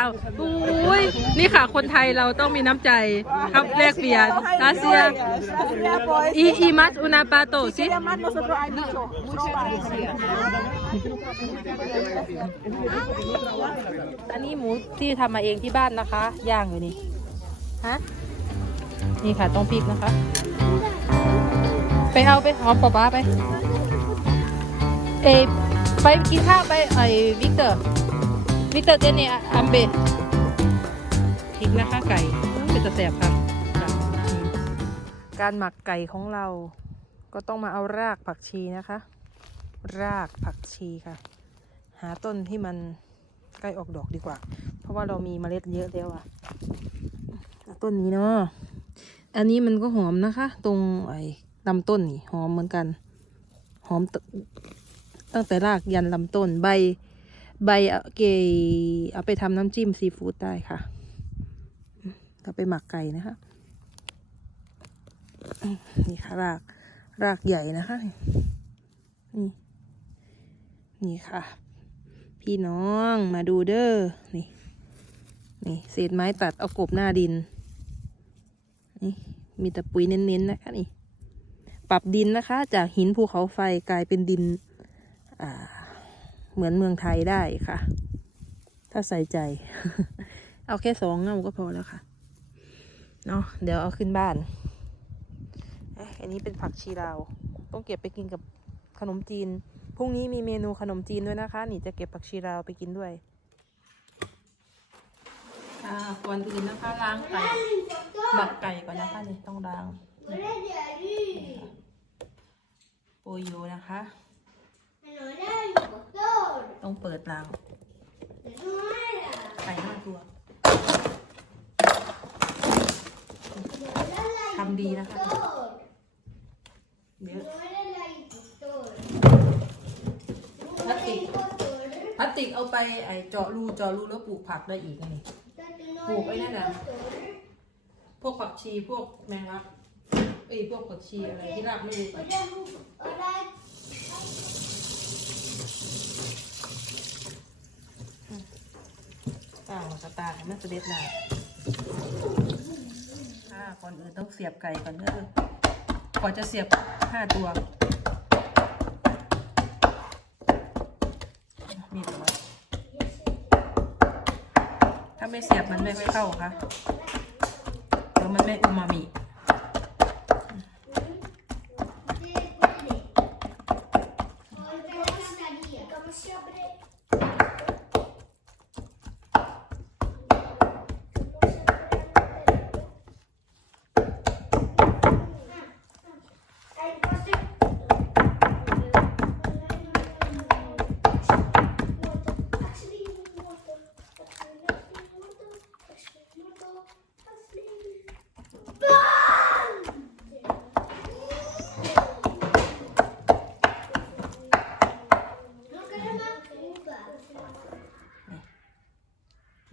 ข้าวอุ้ยนี่ค่ะคนไทยเราต้องมีน้ำใจครับแลกเปลี่ยนรัสเซีย อีอีมัสอุนาปาโตสิ Más nosotros hay mucho, mucho gracias. อันนี้หมูที่ทำมาเองที่บ้านนะคะ ย่างอยู่นี่ ฮะ นี่ค่ะต้องพริกนะคะ ไปเอาไปหอมปอป้าไป เอยไปกินข้าวไปไอวิกเตอร์ วิกเตอร์เจเนอัมเบพริกนะคะไก่เป็นตะแสบค่ะอืมการหมักไก่ของเราก็ต้องมาเอารากผักชีนะคะ รากผักชีค่ะ หาต้นที่มันใกล้ออกดอกดีกว่า เพราะว่าเรามีเมล็ดเยอะแล้วอะเอาต้นนี้เนาะอันนี้มันก็หอมนะคะ ตรงไอ้ลำต้นนี่หอมเหมือนกัน หอมตตั้งแต่รากยันลำต้นใบ ใบเอาเกยเอาไปทำน้ำจิ้มซีฟู้ดได้ค่ะเราไปหมักไก่นะคะ นี่ค่ะรากรากใหญ่นะคะ นี่ นี่ค่ะ พี่น้องมาดูเด้อ นี่ นี่เศษไม้ตัดเอากบหน้าดิน นี่มีแต่ปุ๋ยเน้นๆนะคะนี่ ปรับดินนะคะ จากหินภูเขาไฟกลายเป็นดิน อ่า เหมือนเมืองไทยได้ค่ะ ถ้าใส่ใจ เอาแค่สองเงาก็พอแล้วค่ะ เนาะเดี๋ยวเอาขึ้นบ้านอันนี้เป็นผักชีลาว ต้องเก็บไปกินกับขนมจีน พรุ่งนี้มีเมนูขนมจีนด้วยนะคะ นี่จะเก็บผักชีลาวไปกินด้วยอาก่อนอื่นนะคะล้างไก่หมักไก่ก่อนนะคะนี่ต้องล้างโปรยูนะคะ ต้องเปิดล้างไก่ห้าตัวทำดีนะคะ เดี๋ยวพลาสติกพลาสติกเอาไปไอเจาะรูเจาะรูแล้วปลูกผักได้อีกไงปลูกไว้นั่นน่ะพวกผักชีพวกแมงลักเอ้ยพวกผักชีอะไรที่รากไม่รู้ไป ตางกระตากให้มันเสด็จหนาอ่าก่อนอื่นต้องเสียบไก่ก่อนเด้อก่อนจะเสียบห้าตัวมีตัวถ้าไม่เสียบมันไม่ค่อยเข้าค่ะแล้วมันไม่อูมามิ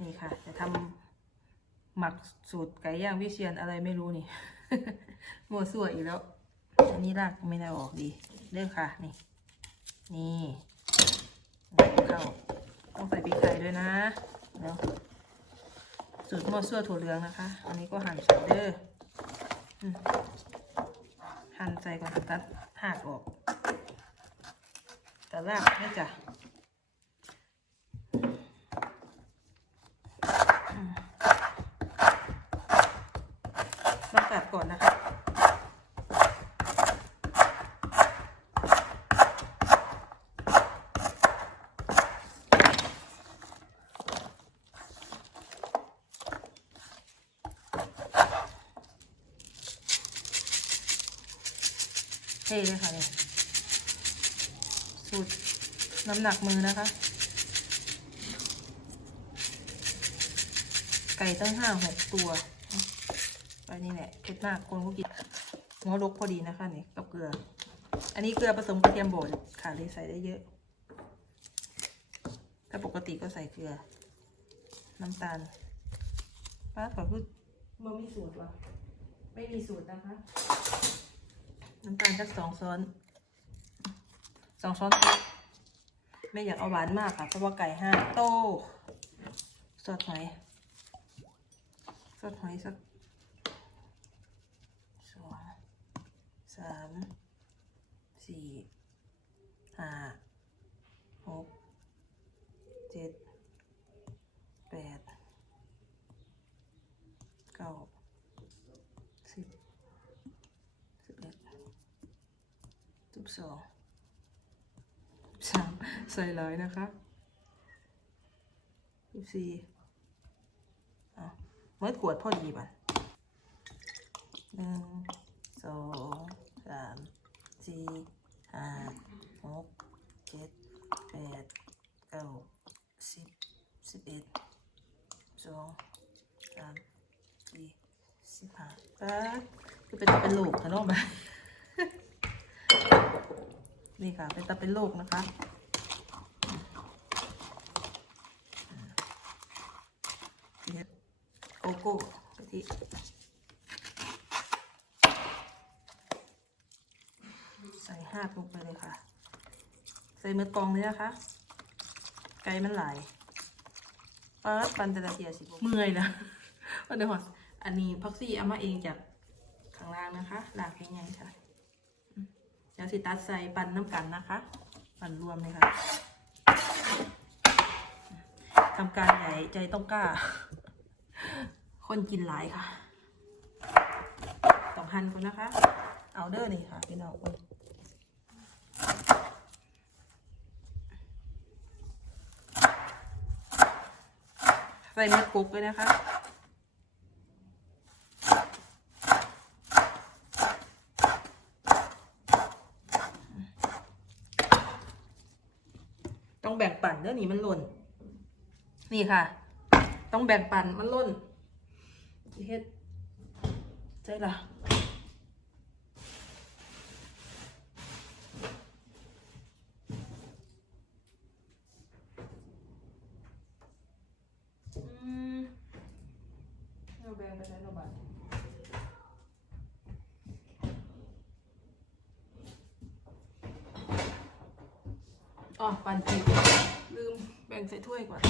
นี่ค่ะ จะทำหมัก สูตรไก่ย่างวิเชียนอะไรไม่รู้นี่หมัวสั่วอีกแล้ว อันนี้รากไม่ได้ออกดีเด้อค่ะ นี่ นี่เข้าต้องใส่พริกไทยด้วยนะเดี๋ยวสูตรหมัวสั่วถั่วเหลืองนะคะ อันนี้ก็หั่นใส่เด้อหั่นใส่ก่อนตัดหากออก แต่รากนี่จ้ะ มากัดก่อนนะคะ เท่เลยค่ะเนี่ยสูตรน้ำหนักมือนะคะ ไก่ตั้งห้าหกตัวไปนี่แหละเผ็ดมากคนก็กินหัวลกพอดีนะคะเนี่ยกับเกลือ อันนี้เกลือผสมกระเทียมบดค่ะเลยใส่ได้เยอะถ้าปกติก็ใส่เกลือ น้ำตาลป้าขอพูดมันมีสูตรวะไม่มีสูตรนะคะ น้ำตาลสักสองช้อนสองช้อนโต๊ะไม่อยากเอาหวานมากค่ะเพราะว่าไก่ห้าโตสดหอยสดหอยสักสองสามสี่ห้าหกเจ็ดแปดเก้าสิบสิบเอ็ด สองสามใส่ร้อยนะคะสิบสี่อะเมื่อขวดพอดีป่ะหนึ่งสองสามสี่ห้าหกเจ็ดแปดเก้าสิบสิบเอ็ดสองสามสี่สิบห้าก็คือเป็นเป็นลูกค่ะน้องไป นี่ค่ะเป็นตาเป็นลูกนะคะโกโก้กะทิใส่ห้าลงไปเลยค่ะ ใส่มือกองเลยนะคะ ไก่มันหลายปัดปันแต่ละเทียสิบเมื่อยนะวันเดี๋ยวก่อนอันนี้พักซี่เอามาเองจากข้างล่างนะคะ หลากยังไงค่ะ ยวสิตัดใส่ปันน้ำกันนะคะ ปั่นรวมเลยค่ะทำการใหญ่ใจต้องกล้า คนกินหลายค่ะ ต้องหั่นก่อนนะคะ เอาเด้อนี่ค่ะพี่น้องคนใส่เม็ดกุ๊กเลยนะคะ ต้องแบ่งปันเด้อนี่มันหล่น นี่ค่ะ ต้องแบ่งปันมันหล่นสิเฮ็ดใช่ละอืมเราแบ่งไปแล้วเราบัด อ๋อปันผิดลืมแบ่งใส่ถ้วยก่อน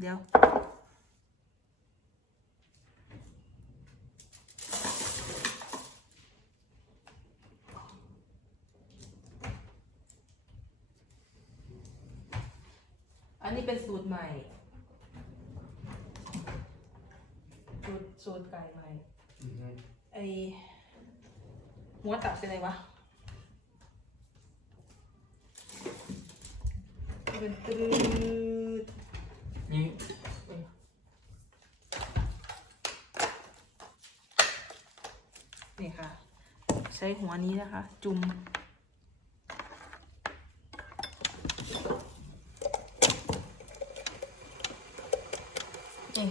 เดี๋ยวอันนี้เป็นสูตรใหม่ สูตรสูตรไก่ใหม่ ไอหัวตับเป็นไรวะเป็นตืดนี่นี่ค่ะ ใช้หัวนี้นะคะ จุ่มนี่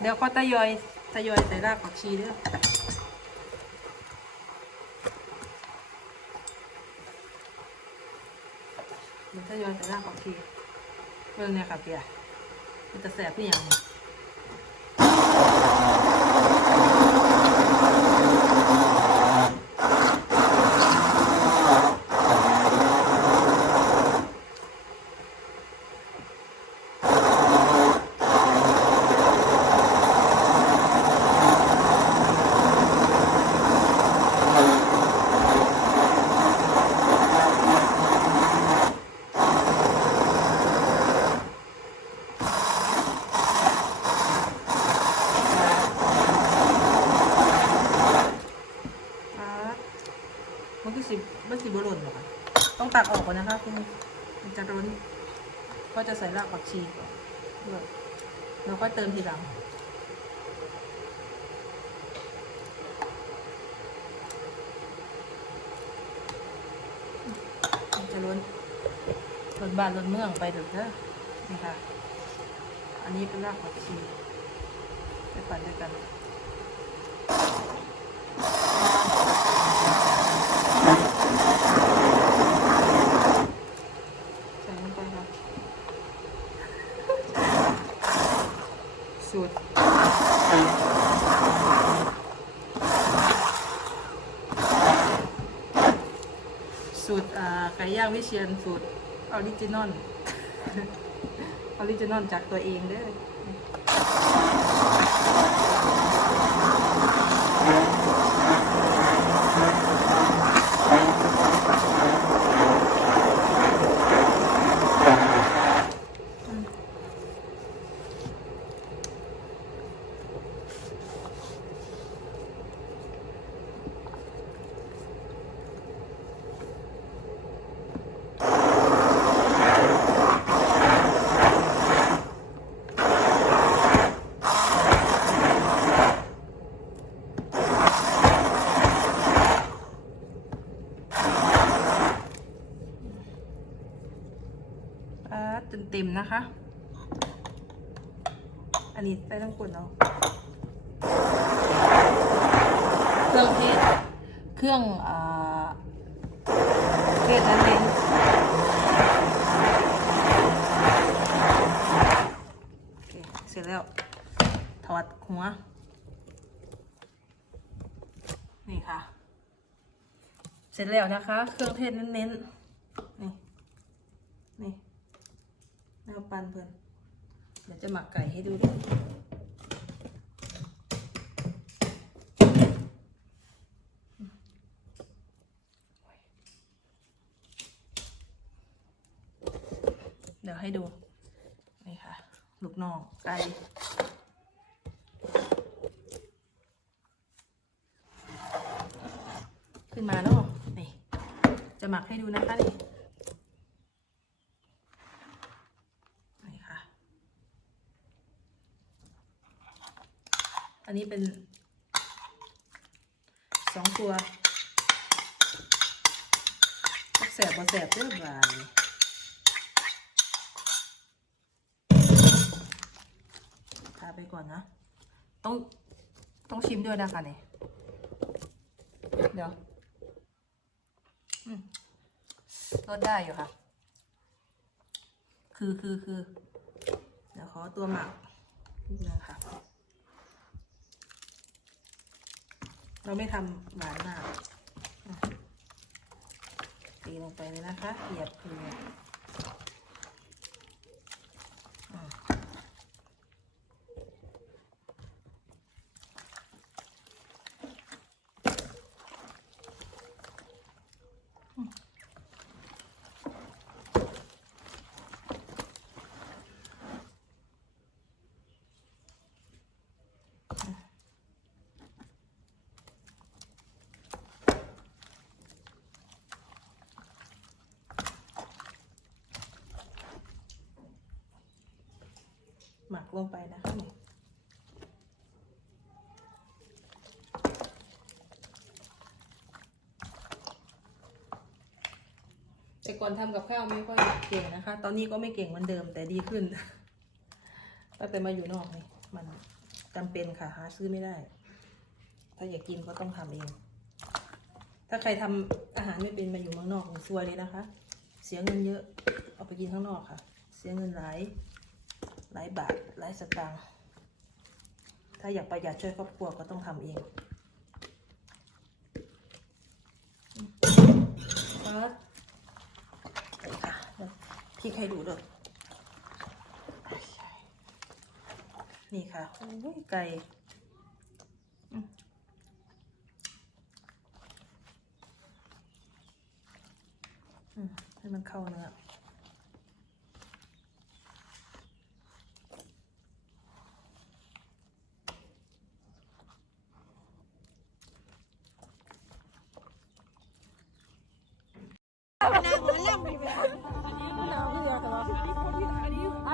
เดี๋ยวก็ทยอย ทยอยใส่รากผักชีด้วยมันทยอยใส่รากผักชีเมื่องเนี่ยค่ะเปียมันจะแสบนี่ยังเนี่ย อ่า มันคือสิมันสิบหล่นเหรอคะต้องตักออกก่อนนะคะคุณมันจะร้นก็จะใส่รากผักชีด้วยแล้วก็เติมทีหลังมันจะล้นล้นบ้านล้นเมืองไปเถอะเด้อนี่ค่ะ อันนี้เป็นรากผักชีไปปั่นด้วยกัน ใส่ลงไปค่ะสูตร สูตรอ่าไก่ย่าง วิเชียนสูตรออริจินอลออริจินอลจากตัวเองเด้ออ่าเต็มๆนะคะ อั นนี้ไปทั้งคนเอาเครื่องเทศ เครื่องอ่าเทศนั้นเองโอเคเสร็จแล้ว ถอดหัว นี่ค่ะ เสร็จแล้วนะคะ เครื่องเทศเน้นๆ นี่ นี่แนวปันเพื่อน เดี๋ยวจะหมักไก่ให้ดูดิเดี๋ยวให้ดู นี่ค่ะ ลูกน้องไก่ขึ้นมาแล้วนี่ จะหมักให้ดูนะคะนี่ค่ะ อั นนี้เป็นสองตัวจักแสบบ่แสบเด้อบานทาไปก่อนนะ ต้องต้องชิมด้วยนะคะเนี่ยเดี๋ยวอืมรสได้อยู่ค่ะ คือคือคือ เดี๋ยวขอตัวหมักนิดนึงค่ะ เราไม่ทำหวานมากตีลงไปเลยนะคะเหยียบคืออะ หมักลงไปนะคะนี่แต่ก่อนทำกับข้าวไม่ค่อยเก่งนะคะ ตอนนี้ก็ไม่เก่งเหมือนเดิมแต่ดีขึ้น ตั้งแต่มาอยู่นอกนี่ มันจำเป็นค่ะหาซื้อไม่ได้ ถ้าอยากกินก็ต้องทำเอง ถ้าใครทำอาหารไม่เป็นมาอยู่เมืองนอกนี่ซวยเลยนะคะ เสียเงินเยอะ เอาไปกินข้างนอกค่ะ เสียเงินหลาย หลายบาทหลายสตางค์ถ้าอยากประหยัดช่วยครอบครัวก็ต้องทำเองครับค่ะพี่ใครดูด้วยนี่ค่ะโอ้ยไก่อืมให้มันเข้าเนื้อ